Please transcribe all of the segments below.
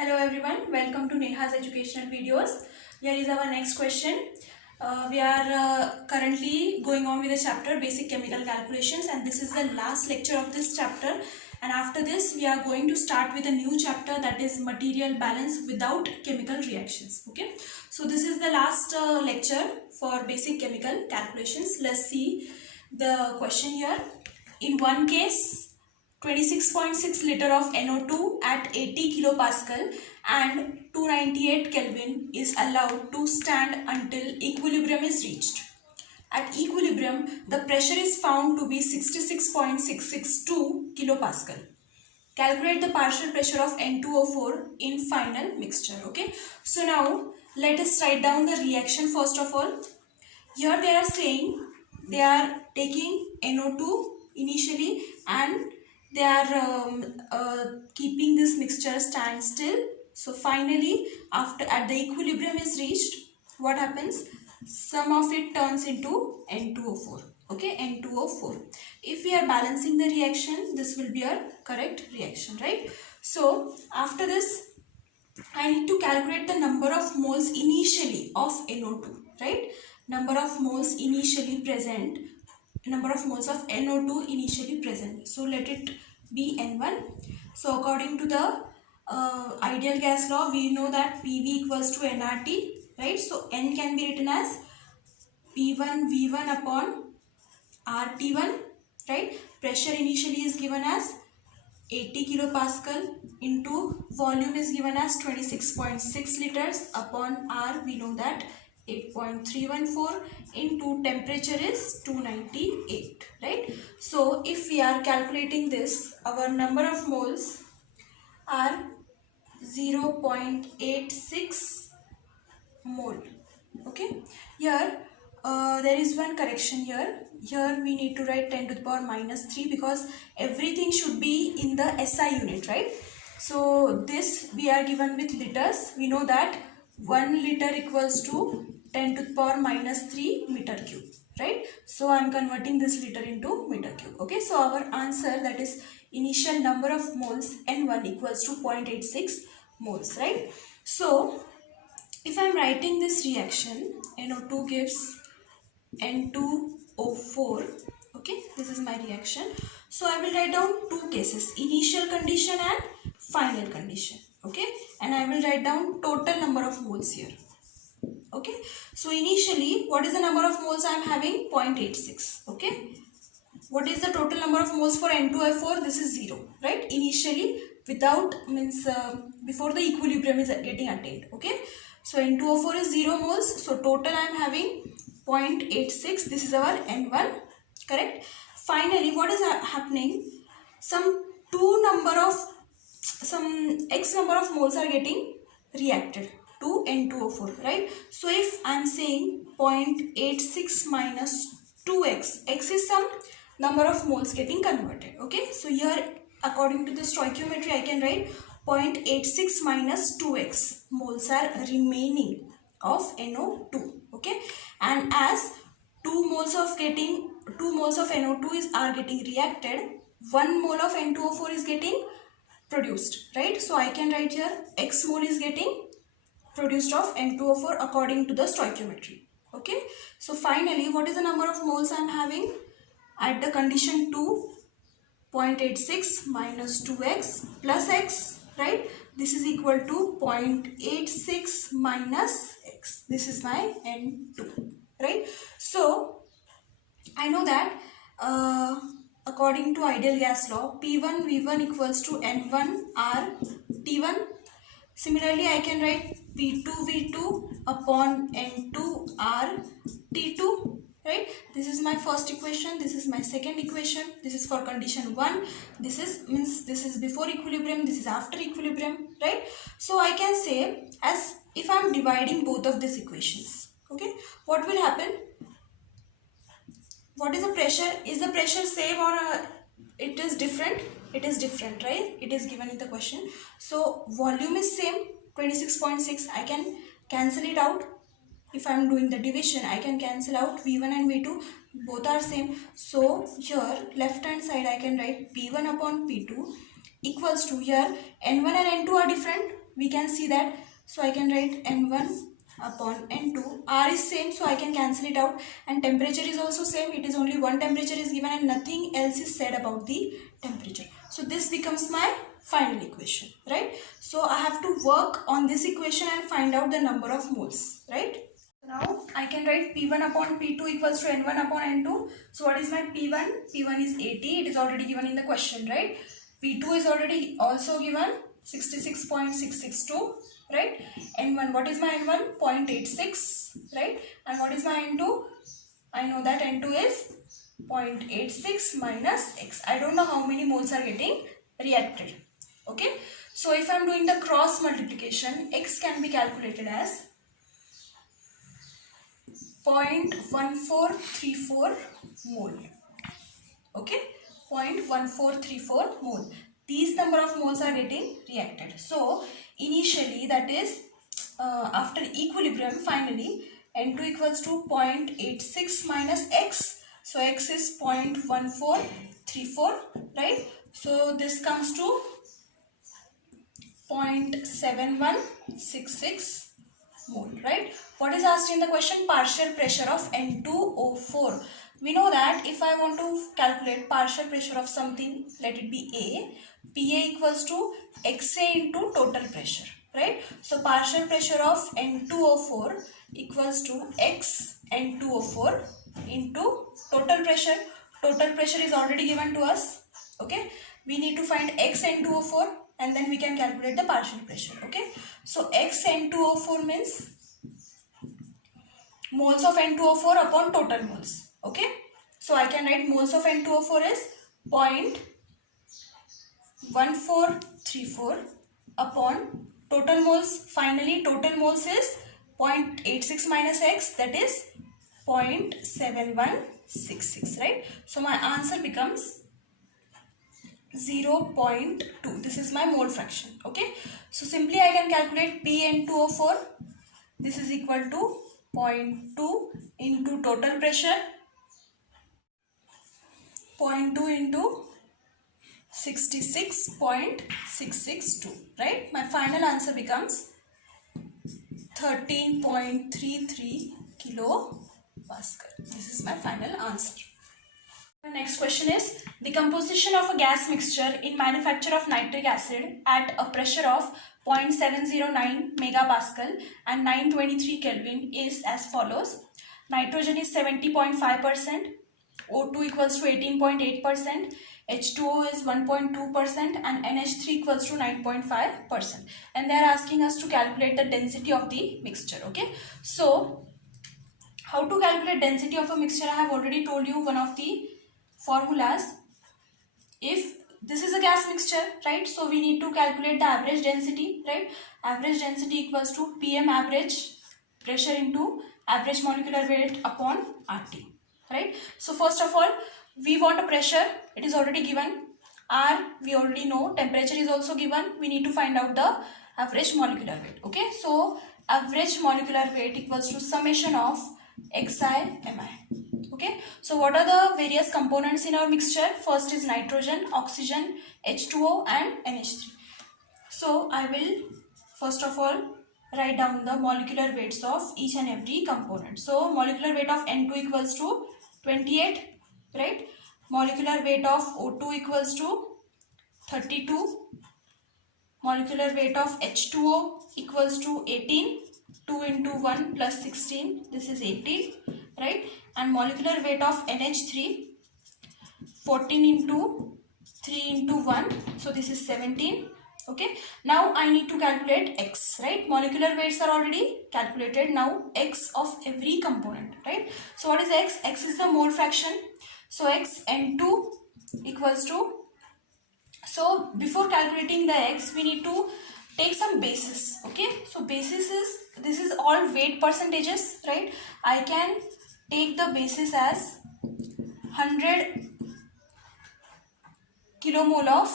Hello everyone, welcome to Neha's educational videos. Here is our next question. We are currently going on with the chapter Basic Chemical Calculations, and this is the last lecture of this chapter, and after this we are going to start with a new chapter, that is Material Balance Without Chemical Reactions. Okay, so this is the last lecture for Basic Chemical Calculations. Let's see the question here. In one case, 26.6 liter of NO2 at 80 kilopascal and 298 Kelvin is allowed to stand until equilibrium is reached. At equilibrium, the pressure is found to be 66.662 kilopascal. Calculate the partial pressure of N2O4 in final mixture. Okay, so now let us write down the reaction first of all. Here they are saying they are taking NO2 initially and they are keeping this mixture stand still. So finally, after at the equilibrium is reached, what happens? Some of it turns into N2O4. Okay, N2O4. If we are balancing the reaction, this will be our correct reaction, right? So after this, I need to calculate the number of moles initially of NO2, right? Number of moles initially present. Number of moles of NO2 initially present. So let it be N1. So according to the ideal gas law, we know that PV equals to nRT, right? So N can be written as P1 V1 upon RT1, right? Pressure initially is given as 80 kilopascal into volume is given as 26.6 liters upon R, we know that 8.314 into temperature is 298, right? So if we are calculating this, our number of moles are 0.86 mole. Okay, here there is one correction here. Here we need to write 10 to the power minus 3 because everything should be in the SI unit, right? So this we are given with liters. We know that 1 liter equals to 10 to the power minus 3 meter cube, right? So I am converting this liter into meter cube. Okay, so our answer, that is initial number of moles N1 equals to 0.86 moles, right? So if I am writing this reaction, NO2 gives N2O4. Okay, this is my reaction. So I will write down two cases, initial condition and final condition. Okay, and I will write down total number of moles here. Okay, so initially, what is the number of moles I am having? 0.86. Okay, what is the total number of moles for N2O4? This is 0, right? Initially, without means before the equilibrium is getting attained. Okay, so N2O4 is 0 moles. So total I am having 0.86. This is our N1, correct? Finally, what is happening? Some X number of moles are getting reacted to N2O4, right? So if I am saying 0.86 minus 2x, x is some number of moles getting converted. Okay, so here according to the stoichiometry I can write 0.86 minus 2x moles are remaining of NO2. Okay, and as 2 moles of NO2 are getting reacted, 1 mole of N2O4 is getting produced, right? So I can write here x mole is getting produced of N2O4 according to the stoichiometry. Okay, so finally, what is the number of moles I am having at the condition 2? 0.86 minus 2x plus x, right? This is equal to 0.86 minus x. This is my N2, right? So I know that according to ideal gas law, P1 V1 equals to N1 R T1. Similarly, I can write P2 V2 upon N2 R T2, right? This is my first equation. This is my second equation. This is for condition 1. This is before equilibrium. This is after equilibrium, right? So I can say, as if I am dividing both of these equations, okay, what will happen? What is the pressure? Is the pressure same or it is different? It is different, right? It is given in the question. So volume is same, 26.6. I can cancel it out. If I am doing the division, I can cancel out V1 and V2. Both are same. So here left hand side I can write P1 upon P2 equals to, here N1 and N2 are different. we can see that. So I can write N1 upon N2. R is same, so I can cancel it out, and temperature is also same. It is only one temperature is given and nothing else is said about the temperature. So this becomes my final equation, right? So I have to work on this equation and find out the number of moles, right? Now I can write P1 upon P2 equals to N1 upon N2. So what is my P1? P1 is 80. It is already given in the question, right? P2 is already also given 66.662, right? N1, what is my N1? 0.86, right? And what is my N2? I know that N2 is 0.86 minus X. I don't know how many moles are getting reacted. Okay. So if I am doing the cross multiplication, X can be calculated as 0.1434 mole. Okay, 0.1434 mole. These number of moles are getting reacted. So initially, that is after equilibrium, finally N2 equals to 0.86 minus X. So X is 0.1434, right? So this comes to 0.7166 mole, right? What is asked in the question? Partial pressure of N2O4. We know that if I want to calculate partial pressure of something, let it be A, PA equals to XA into total pressure, right? So partial pressure of N2O4 equals to X N2O4 into total pressure. Total pressure is already given to us, okay? We need to find X N2O4 and then we can calculate the partial pressure, okay? So X N2O4 means moles of N2O4 upon total moles, okay? So I can write moles of N2O4 is 0.1434 upon total moles. Finally, total moles is 0.86 minus X, that is 0.7166, right? So my answer becomes 0.2. This is my mole fraction, okay? So simply I can calculate Pn2O4. This is equal to 0.2 into total pressure, 0.2 into 66.662, right? My final answer becomes 13.33 kilopascal. This is my final answer. The next question is, the composition of a gas mixture in manufacture of nitric acid at a pressure of 0.709 megapascal and 923 Kelvin is as follows. Nitrogen is 70.5%, O2 equals to 18.8%, H2O is 1.2% and NH3 equals to 9.5%. And they are asking us to calculate the density of the mixture, okay? So, how to calculate density of a mixture? I have already told you one of the formulas. If this is a gas mixture, right, so we need to calculate the average density, right? Average density equals to PM average pressure into average molecular weight upon RT, right? So first of all, we want a pressure, it is already given. R we already know, temperature is also given. We need to find out the average molecular weight, okay? So average molecular weight equals to summation of Xi Mi. Okay, so what are the various components in our mixture? First is nitrogen, oxygen, H2O and NH3. So I will first of all write down the molecular weights of each and every component. So molecular weight of N2 equals to 28, right? Molecular weight of O2 equals to 32. Molecular weight of H2O equals to 18. 2 into 1 plus 16, this is 18, right? And molecular weight of NH3, 14 into 3 into 1, so this is 17, okay? Now I need to calculate X, right? Molecular weights are already calculated. Now X of every component, right? So what is X? X is the mole fraction. So X N2 equals to, so before calculating the X, we need to take some basis, okay? So basis is, this is all weight percentages, right? I can take the basis as 100 kilomole of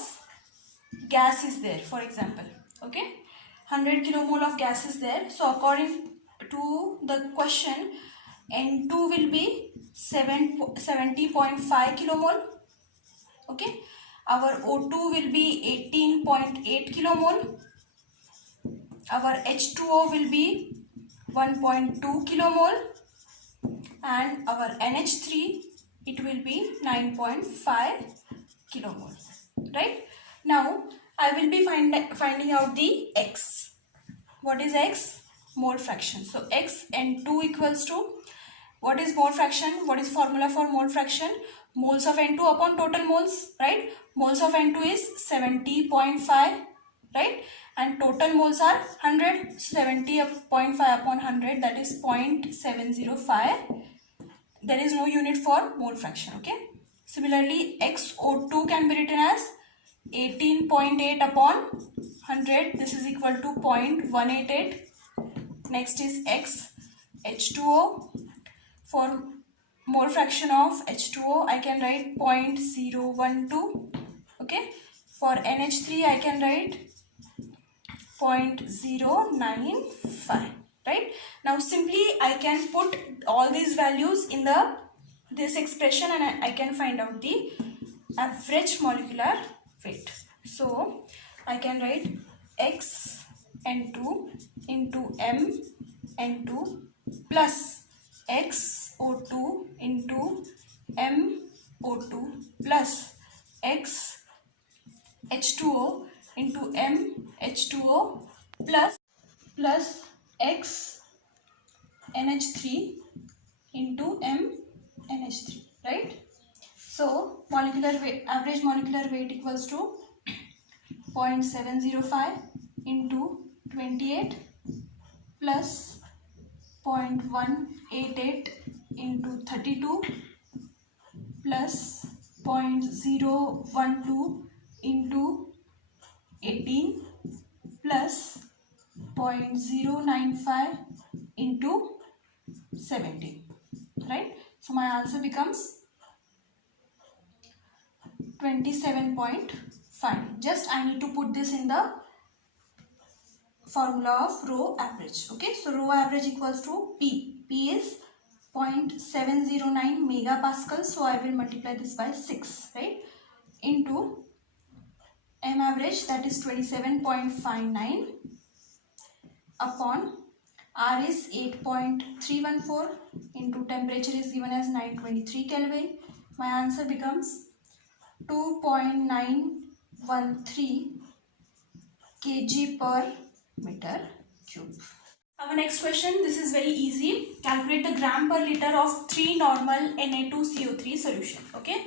gas is there, for example, okay? 100 kilomole of gas is there. So according to the question, N2 will be 70.5 kilomole, okay? Our O2 will be 18.8 kilomole, our H2O will be 1.2 kilomole and our NH3 it will be 9.5 kilomole, right? Now I will be finding out the X. What is X? Mole fraction. So X N2 equals to, what is mole fraction? What is formula for mole fraction? Moles of N2 upon total moles, right? Moles of N2 is 70.5, right? And total moles are 100. 70.5 upon 100, that is 0.705. There is no unit for mole fraction, okay? Similarly, XO2 can be written as 18.8 upon 100. This is equal to 0.188. Next is X H2O. For mole fraction of H2O, I can write 0.012. Okay. For NH3, I can write 0.095. Right. Now simply I can put all these values in this expression and I can find out the average molecular weight. So I can write X N2 into M N2 plus X O2 into M O2 plus X H2O into M H2O plus X NH3 into M NH3, right? So molecular weight, average molecular weight equals to 0.705 into 28 plus 0.188 into 32 plus 0.012 into 18 plus 0.095 into 17, right? So my answer becomes 27.5. Just I need to put this in the formula of rho average. Okay, so rho average equals to P. P is 0.709 megapascal. So I will multiply this by 6, right? Into M average, that is 27.59 upon R is 8.314 into temperature is given as 923 Kelvin. My answer becomes 2.913 kg per meter cube. Our next question, this is very easy. Calculate the gram per liter of 3 normal Na2CO3 solution. Okay.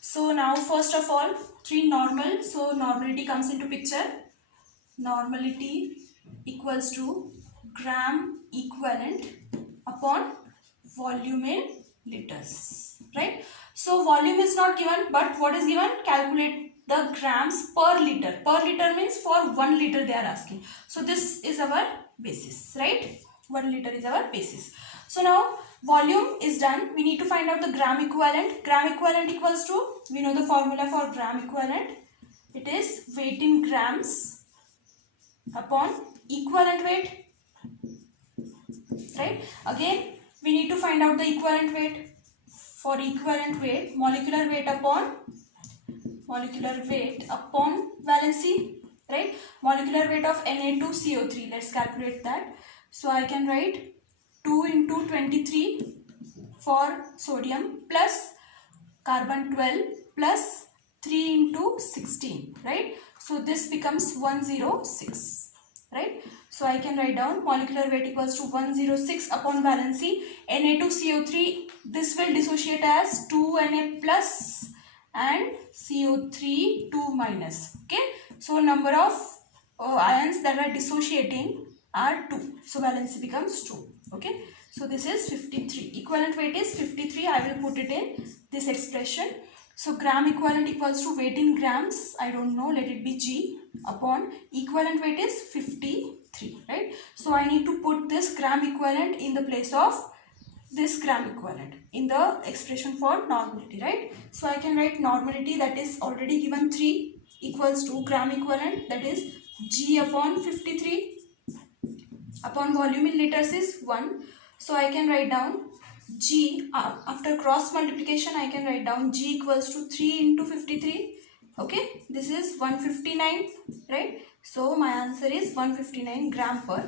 So now first of all, 3 normal. So normality comes into picture. Normality equals to gram equivalent upon volume in liters, right? So volume is not given, but what is given? Calculate the grams per liter. Per liter means for 1 liter they are asking. So this is our basis, right? 1 liter is our basis. So now volume is done. We need to find out the gram equivalent. Gram equivalent equals to, we know the formula for gram equivalent. It is weight in grams upon equivalent weight, right? Again, we need to find out the equivalent weight. For equivalent weight, molecular weight upon valency, right? Molecular weight of Na2CO3. Let's calculate that. So I can write 2 into 23 for sodium plus carbon 12 plus 3 into 16, right? So this becomes 106, right? So I can write down molecular weight equals to 106 upon valency. Na2CO3, this will dissociate as 2Na plus and CO3 2 minus. Okay. So number of ions that are dissociating are 2. So valency becomes 2. Okay. So this is 53. Equivalent weight is 53. I will put it in this expression. So gram equivalent equals to weight in grams. I don't know. Let it be G upon equivalent weight is 53. Right. So I need to put this gram equivalent in the place of this gram equivalent in the expression for normality, right? So I can write normality, that is already given 3, equals to gram equivalent, that is G upon 53 upon volume in liters is 1. So I can write down G, after cross multiplication I can write down G equals to 3 into 53. Okay, this is 159, right? So my answer is 159 gram per